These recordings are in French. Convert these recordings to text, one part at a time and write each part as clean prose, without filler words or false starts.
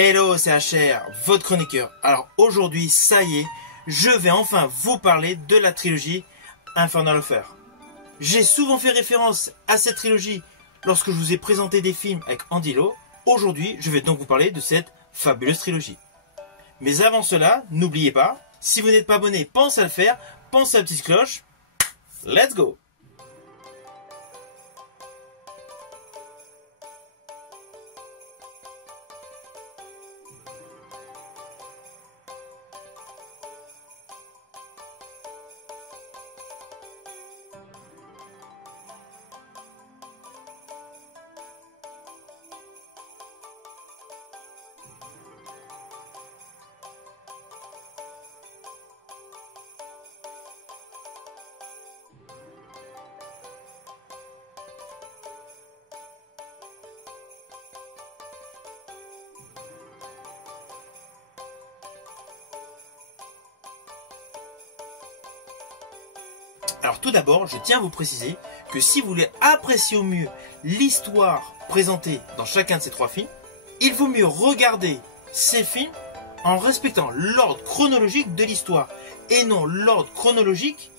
Hello, c'est HR, votre chroniqueur. Alors aujourd'hui, ça y est, je vais enfin vous parler de la trilogie Infernal Affair. J'ai souvent fait référence à cette trilogie lorsque je vous ai présenté des films avec Andy Lau. Aujourd'hui, je vais donc vous parler de cette fabuleuse trilogie. Mais avant cela, n'oubliez pas, si vous n'êtes pas abonné, pensez à le faire, pensez à la petite cloche. Let's go! Alors tout d'abord, je tiens à vous préciser que si vous voulez apprécier au mieux l'histoire présentée dans chacun de ces trois films, il vaut mieux regarder ces films en respectant l'ordre chronologique de l'histoire et non l'ordre chronologique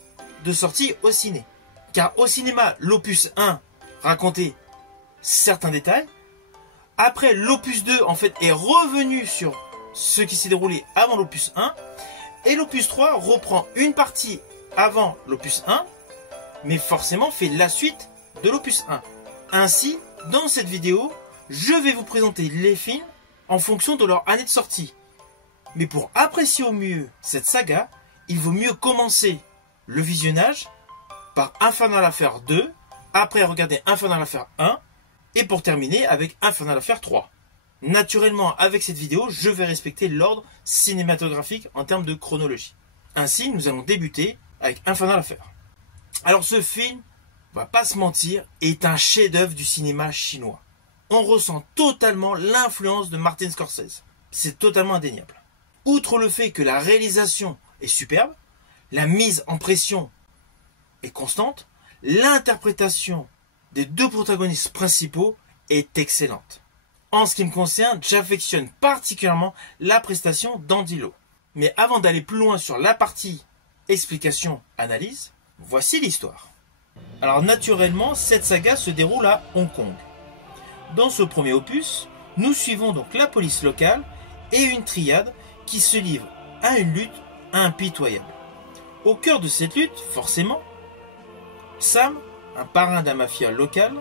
de sortie au ciné. Car au cinéma, l'opus 1 racontait certains détails. Après, l'opus 2 en fait est revenu sur ce qui s'est déroulé avant l'opus 1. Et l'opus 3 reprend une partie avant l'opus 1, mais forcément fait la suite de l'opus 1. Ainsi, dans cette vidéo, je vais vous présenter les films en fonction de leur année de sortie. Mais pour apprécier au mieux cette saga, il vaut mieux commencer le visionnage par Infernal Affair 2, après regarder Infernal Affair 1, et pour terminer avec Infernal Affair 3. Naturellement, avec cette vidéo, je vais respecter l'ordre cinématographique en termes de chronologie. Ainsi, nous allons débuter avec Infernal Affair. Alors ce film, on va pas se mentir, est un chef-d'œuvre du cinéma chinois. On ressent totalement l'influence de Martin Scorsese. C'est totalement indéniable. Outre le fait que la réalisation est superbe, la mise en pression est constante, l'interprétation des deux protagonistes principaux est excellente. En ce qui me concerne, j'affectionne particulièrement la prestation d'Andy Lau. Mais avant d'aller plus loin sur la partie explication, analyse, voici l'histoire. Alors naturellement, cette saga se déroule à Hong Kong. Dans ce premier opus, nous suivons donc la police locale et une triade qui se livre à une lutte impitoyable. Au cœur de cette lutte, forcément, Sam, un parrain d'un mafia local,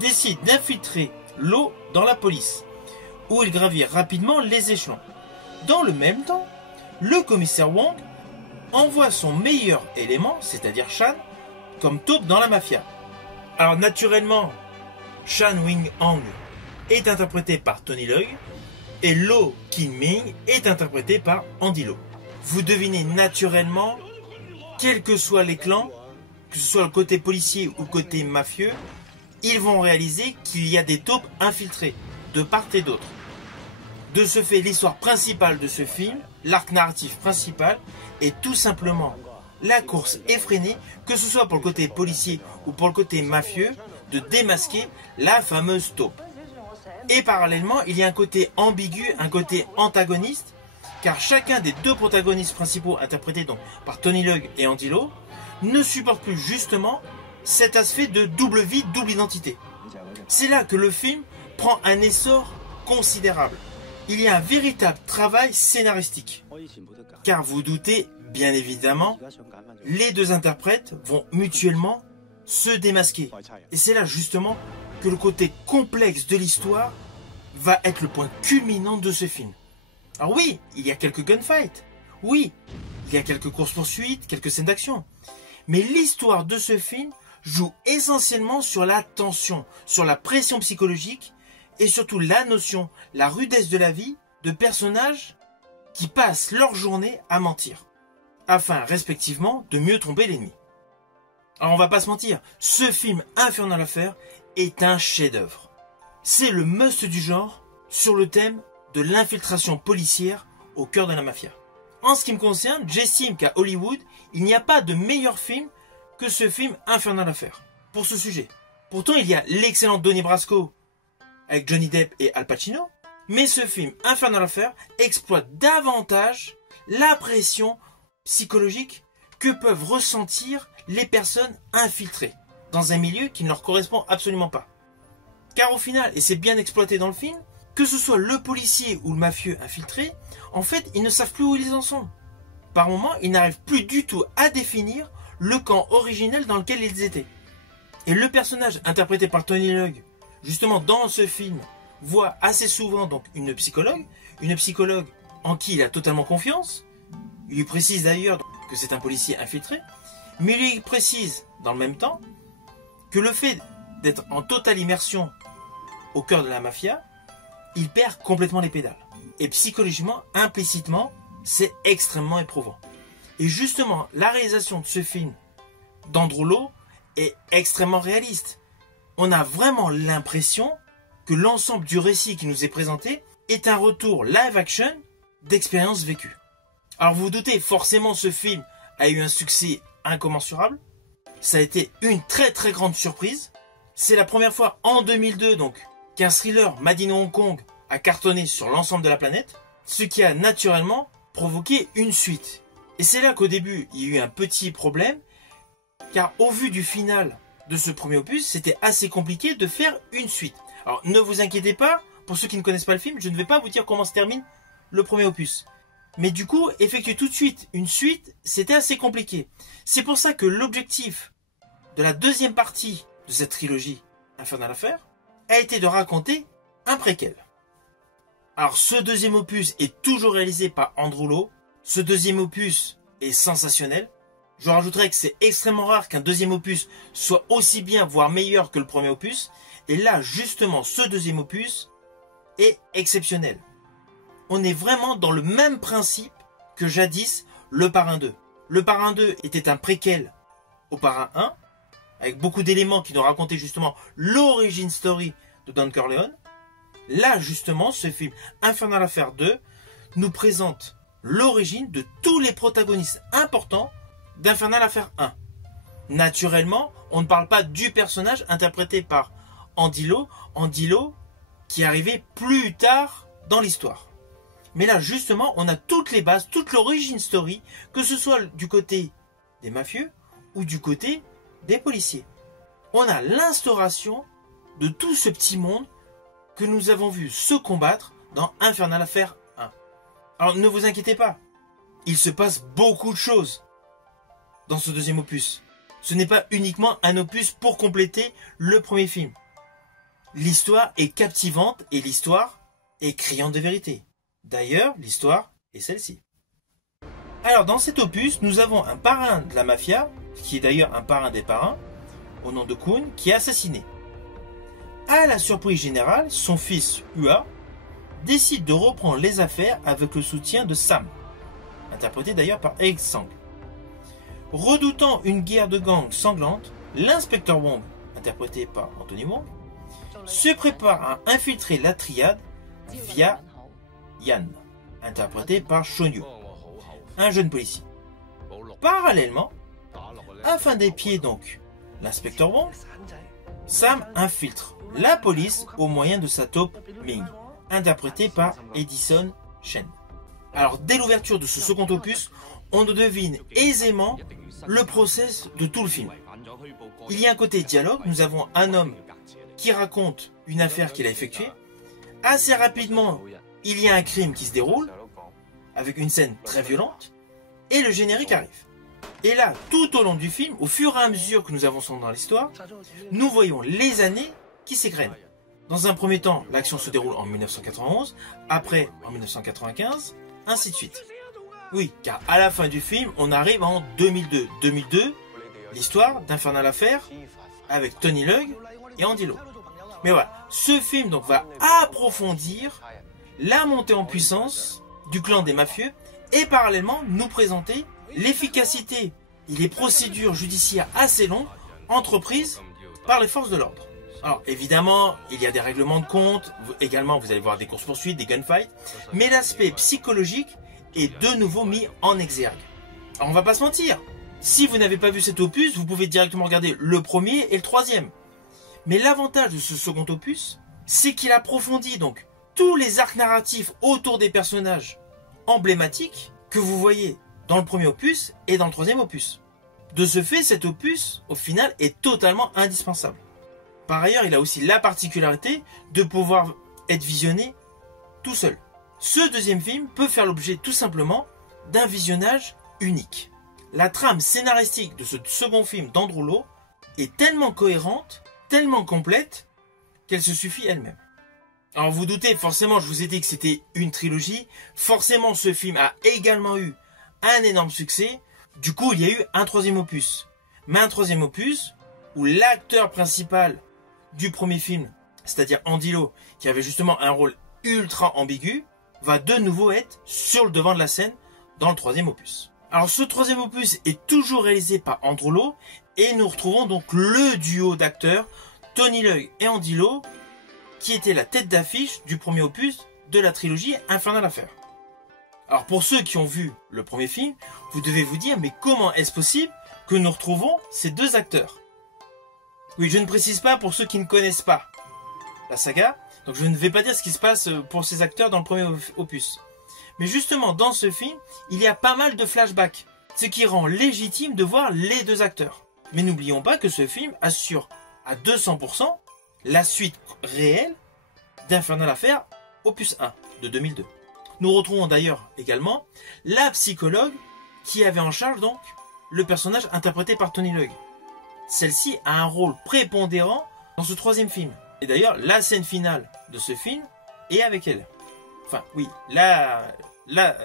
décide d'infiltrer Lau dans la police, où il gravit rapidement les échelons. Dans le même temps, le commissaire Wong envoie son meilleur élément, c'est-à-dire Shan, comme taupe dans la mafia. Alors naturellement, Shan Wing-Hang est interprété par Tony Leung et Lau Kin-ming est interprété par Andy Lau. Vous devinez naturellement, quels que soient les clans, que ce soit le côté policier ou le côté mafieux, ils vont réaliser qu'il y a des taupes infiltrées de part et d'autre. De ce fait, l'histoire principale de ce film, l'arc narratif principal, est tout simplement la course effrénée, que ce soit pour le côté policier ou pour le côté mafieux, de démasquer la fameuse taupe. Et parallèlement, il y a un côté ambigu, un côté antagoniste, car chacun des deux protagonistes principaux, interprétés donc par Tony Leung et Andy Lau, ne supporte plus justement cet aspect de double vie, double identité. C'est là que le film prend un essor considérable. Il y a un véritable travail scénaristique. Car vous doutez, bien évidemment, les deux interprètes vont mutuellement se démasquer. Et c'est là justement que le côté complexe de l'histoire va être le point culminant de ce film. Alors oui, il y a quelques gunfights. Oui, il y a quelques courses-poursuites, quelques scènes d'action. Mais l'histoire de ce film joue essentiellement sur la tension, sur la pression psychologique et surtout la notion, la rudesse de la vie de personnages qui passent leur journée à mentir, afin respectivement de mieux tromper l'ennemi. Alors on va pas se mentir, ce film Infernal Affair est un chef-d'œuvre. C'est le must du genre sur le thème de l'infiltration policière au cœur de la mafia. En ce qui me concerne, j'estime qu'à Hollywood, il n'y a pas de meilleur film que ce film Infernal Affair pour ce sujet. Pourtant, il y a l'excellent Donnie Brasco avec Johnny Depp et Al Pacino. Mais ce film, Infernal Affair, exploite davantage la pression psychologique que peuvent ressentir les personnes infiltrées dans un milieu qui ne leur correspond absolument pas. Car au final, et c'est bien exploité dans le film, que ce soit le policier ou le mafieux infiltré, en fait, ils ne savent plus où ils en sont. Par moments, ils n'arrivent plus du tout à définir le camp originel dans lequel ils étaient. Et le personnage interprété par Tony Leung, justement dans ce film, voit assez souvent donc une psychologue en qui il a totalement confiance. Il lui précise d'ailleurs que c'est un policier infiltré, mais il lui précise dans le même temps que le fait d'être en totale immersion au cœur de la mafia, il perd complètement les pédales. Et psychologiquement, implicitement, c'est extrêmement éprouvant. Et justement, la réalisation de ce film d'Andrew Lowe est extrêmement réaliste. On a vraiment l'impression que l'ensemble du récit qui nous est présenté est un retour live action d'expériences vécues. Alors vous vous doutez, forcément ce film a eu un succès incommensurable. Ça a été une très très grande surprise. C'est la première fois en 2002 donc qu'un thriller Made in Hong Kong a cartonné sur l'ensemble de la planète, ce qui a naturellement provoqué une suite. Et c'est là qu'au début il y a eu un petit problème, car au vu du final de ce premier opus, c'était assez compliqué de faire une suite. Alors ne vous inquiétez pas, pour ceux qui ne connaissent pas le film, je ne vais pas vous dire comment se termine le premier opus. Mais du coup, effectuer tout de suite une suite, c'était assez compliqué. C'est pour ça que l'objectif de la deuxième partie de cette trilogie Infernal Affair a été de raconter un préquel. Alors ce deuxième opus est toujours réalisé par Andrew Lowe. Ce deuxième opus est sensationnel. Je rajouterais que c'est extrêmement rare qu'un deuxième opus soit aussi bien, voire meilleur que le premier opus. Et là, justement, ce deuxième opus est exceptionnel. On est vraiment dans le même principe que jadis Le Parrain 2. Le Parrain 2 était un préquel au Parrain 1, avec beaucoup d'éléments qui nous racontaient justement l'origine story de Don Corleone. Là, justement, ce film Infernal Affair 2 nous présente l'origine de tous les protagonistes importants d'Infernal Affair 1. Naturellement, on ne parle pas du personnage interprété par Andy Lau qui est arrivé plus tard dans l'histoire. Mais là, justement, on a toutes les bases, toute l'origine story, que ce soit du côté des mafieux ou du côté des policiers. On a l'instauration de tout ce petit monde que nous avons vu se combattre dans Infernal Affair 1. Alors ne vous inquiétez pas, il se passe beaucoup de choses dans ce deuxième opus. Ce n'est pas uniquement un opus pour compléter le premier film. L'histoire est captivante et l'histoire est criante de vérité. D'ailleurs, l'histoire est celle-ci. Alors dans cet opus, nous avons un parrain de la mafia, qui est d'ailleurs un parrain des parrains, au nom de Kun, qui est assassiné. À la surprise générale, son fils Hua décide de reprendre les affaires avec le soutien de Sam, interprété d'ailleurs par Eric Tsang. Redoutant une guerre de gangs sanglante, l'inspecteur Wong, interprété par Anthony Wong, se prépare à infiltrer la triade via Yan, interprété par Sean Yu, un jeune policier. Parallèlement, afin d'épier donc l'inspecteur Wong, Sam infiltre la police au moyen de sa taupe Ming, interprété par Edison Chen. Alors dès l'ouverture de ce second opus, on devine aisément le process de tout le film. Il y a un côté dialogue, nous avons un homme qui raconte une affaire qu'il a effectuée. Assez rapidement, il y a un crime qui se déroule, avec une scène très violente, et le générique arrive. Et là, tout au long du film, au fur et à mesure que nous avançons dans l'histoire, nous voyons les années qui s'égrènent. Dans un premier temps, l'action se déroule en 1991, après en 1995, ainsi de suite. Oui, car à la fin du film, on arrive en 2002. 2002, l'histoire d'Infernal Affair avec Tony Leung et Andy Lau. Mais voilà, ce film donc va approfondir la montée en puissance du clan des mafieux et parallèlement nous présenter l'efficacité et les procédures judiciaires assez longues entreprises par les forces de l'ordre. Alors évidemment, il y a des règlements de compte, également vous allez voir des courses-poursuites, des gunfights, mais l'aspect psychologique est de nouveau mis en exergue. Alors on va pas se mentir, si vous n'avez pas vu cet opus, vous pouvez directement regarder le premier et le troisième. Mais l'avantage de ce second opus, c'est qu'il approfondit donc tous les arcs narratifs autour des personnages emblématiques que vous voyez dans le premier opus et dans le troisième opus. De ce fait, cet opus, au final, est totalement indispensable. Par ailleurs, il a aussi la particularité de pouvoir être visionné tout seul. Ce deuxième film peut faire l'objet tout simplement d'un visionnage unique. La trame scénaristique de ce second film d'Andrew Lowe est tellement cohérente, tellement complète, qu'elle se suffit elle-même. Alors vous doutez, forcément, je vous ai dit que c'était une trilogie. Forcément, ce film a également eu un énorme succès. Du coup, il y a eu un troisième opus. Mais un troisième opus où l'acteur principal du premier film, c'est-à-dire Andy Lau, qui avait justement un rôle ultra ambigu, va de nouveau être sur le devant de la scène dans le troisième opus. Alors ce troisième opus est toujours réalisé par Andrew Lowe et nous retrouvons donc le duo d'acteurs Tony Leung et Andy Lau qui était la tête d'affiche du premier opus de la trilogie Infernal Affair. Alors pour ceux qui ont vu le premier film, vous devez vous dire mais comment est-ce possible que nous retrouvons ces deux acteurs? Oui, je ne précise pas pour ceux qui ne connaissent pas la saga, donc je ne vais pas dire ce qui se passe pour ces acteurs dans le premier opus. Mais justement, dans ce film, il y a pas mal de flashbacks, ce qui rend légitime de voir les deux acteurs. Mais n'oublions pas que ce film assure à 200% la suite réelle d'Infernal Affair opus 1 de 2002. Nous retrouvons d'ailleurs également la psychologue qui avait en charge donc le personnage interprété par Tony Leung. Celle-ci a un rôle prépondérant dans ce troisième film. Et d'ailleurs, la scène finale de ce film est avec elle. Enfin, oui, la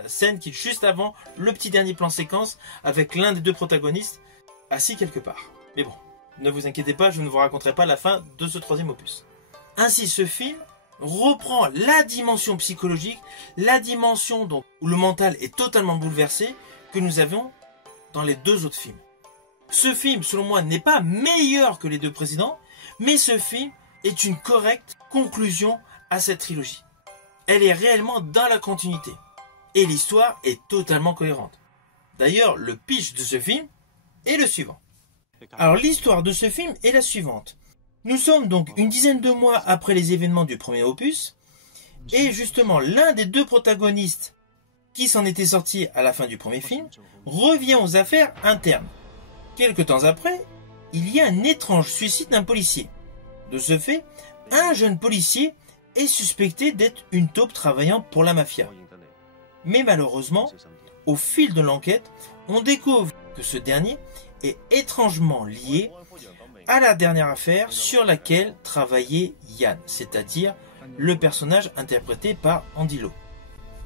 scène qui est juste avant le petit dernier plan séquence avec l'un des deux protagonistes assis quelque part. Mais bon, ne vous inquiétez pas, je ne vous raconterai pas la fin de ce troisième opus. Ainsi, ce film reprend la dimension psychologique, la dimension donc, où le mental est totalement bouleversé que nous avions dans les deux autres films. Ce film, selon moi, n'est pas meilleur que les deux précédents, mais ce film est une correcte conclusion à cette trilogie. Elle est réellement dans la continuité. Et l'histoire est totalement cohérente. D'ailleurs, le pitch de ce film est le suivant. Alors, l'histoire de ce film est la suivante. Nous sommes donc une dizaine de mois après les événements du premier opus, et justement, l'un des deux protagonistes qui s'en était sorti à la fin du premier film revient aux affaires internes. Quelque temps après, il y a un étrange suicide d'un policier. De ce fait, un jeune policier est suspecté d'être une taupe travaillant pour la mafia. Mais malheureusement, au fil de l'enquête, on découvre que ce dernier est étrangement lié à la dernière affaire sur laquelle travaillait Yann, c'est-à-dire le personnage interprété par Andy Lau.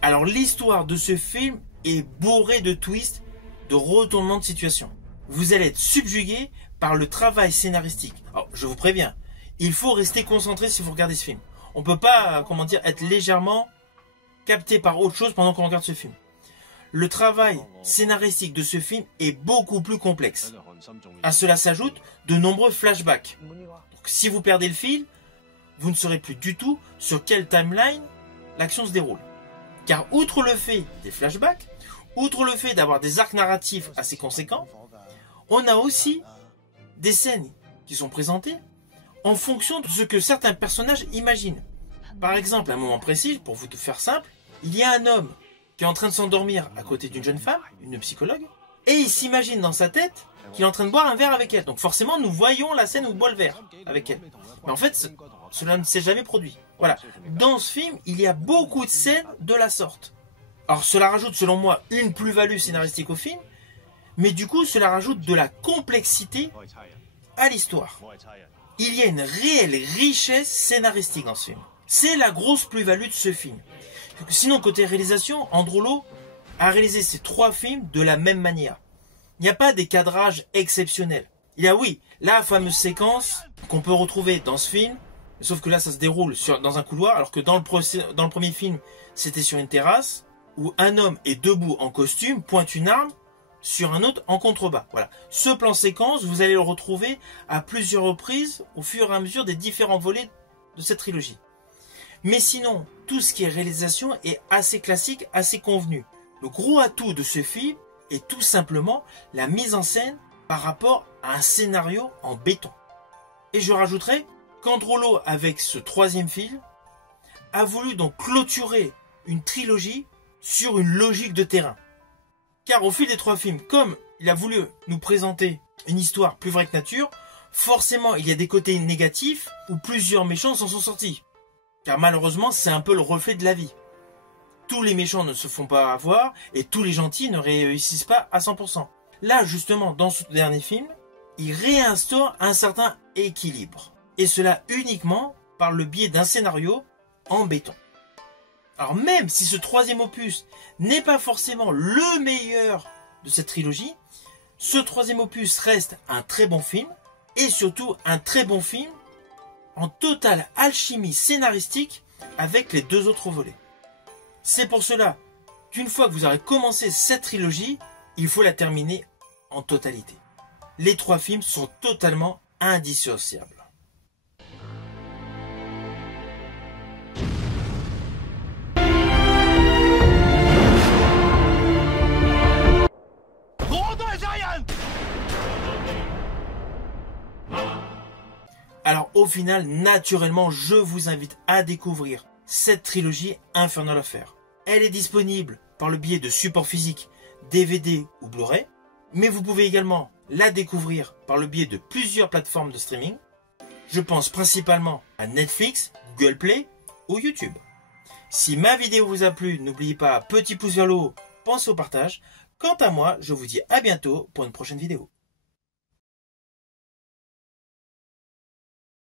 Alors l'histoire de ce film est bourrée de twists, de retournements de situation. Vous allez être subjugué par le travail scénaristique. Alors, je vous préviens, il faut rester concentré si vous regardez ce film. On ne peut pas, être légèrement capté par autre chose pendant qu'on regarde ce film. Le travail scénaristique de ce film est beaucoup plus complexe. À cela s'ajoutent de nombreux flashbacks. Donc, si vous perdez le fil, vous ne saurez plus du tout sur quelle timeline l'action se déroule. Car outre le fait des flashbacks, outre le fait d'avoir des arcs narratifs assez conséquents, on a aussi des scènes qui sont présentées en fonction de ce que certains personnages imaginent. Par exemple, à un moment précis, pour vous faire simple, il y a un homme qui est en train de s'endormir à côté d'une jeune femme, une psychologue, et il s'imagine dans sa tête qu'il est en train de boire un verre avec elle. Donc forcément, nous voyons la scène où il boit le verre avec elle. Mais en fait, cela ne s'est jamais produit. Voilà. Dans ce film, il y a beaucoup de scènes de la sorte. Alors cela rajoute, selon moi, une plus-value scénaristique au film, mais du coup, cela rajoute de la complexité à l'histoire. Il y a une réelle richesse scénaristique dans ce film. C'est la grosse plus-value de ce film. Sinon, côté réalisation, Andrew Lowe a réalisé ces trois films de la même manière. Il n'y a pas des cadrages exceptionnels. Il y a, oui, la fameuse séquence qu'on peut retrouver dans ce film, sauf que là, ça se déroule dans un couloir, alors que dans le premier film, c'était sur une terrasse, où un homme est debout en costume, pointe une arme, sur un autre en contrebas. Voilà. Ce plan séquence, vous allez le retrouver à plusieurs reprises au fur et à mesure des différents volets de cette trilogie. Mais sinon, tout ce qui est réalisation est assez classique, assez convenu. Le gros atout de ce film est tout simplement la mise en scène par rapport à un scénario en béton. Et je rajouterai qu'Andrew Lowe, avec ce troisième film, a voulu donc clôturer une trilogie sur une logique de terrain. Car au fil des 3 films, comme il a voulu nous présenter une histoire plus vraie que nature, forcément il y a des côtés négatifs où plusieurs méchants s'en sont sortis. Car malheureusement c'est un peu le reflet de la vie. Tous les méchants ne se font pas avoir et tous les gentils ne réussissent pas à 100%. Là justement dans ce dernier film, il réinstaure un certain équilibre. Et cela uniquement par le biais d'un scénario en béton. Alors même si ce 3e opus n'est pas forcément le meilleur de cette trilogie, ce 3e opus reste un très bon film et surtout un très bon film en totale alchimie scénaristique avec les 2 autres volets. C'est pour cela qu'une fois que vous aurez commencé cette trilogie, il faut la terminer en totalité. Les 3 films sont totalement indissociables. Alors au final, naturellement, je vous invite à découvrir cette trilogie Infernal Affair. Elle est disponible par le biais de supports physiques, DVD ou Blu-ray, mais vous pouvez également la découvrir par le biais de plusieurs plateformes de streaming. Je pense principalement à Netflix, Google Play ou YouTube. Si ma vidéo vous a plu, n'oubliez pas petit pouce vers le haut, pensez au partage. Quant à moi, je vous dis à bientôt pour une prochaine vidéo.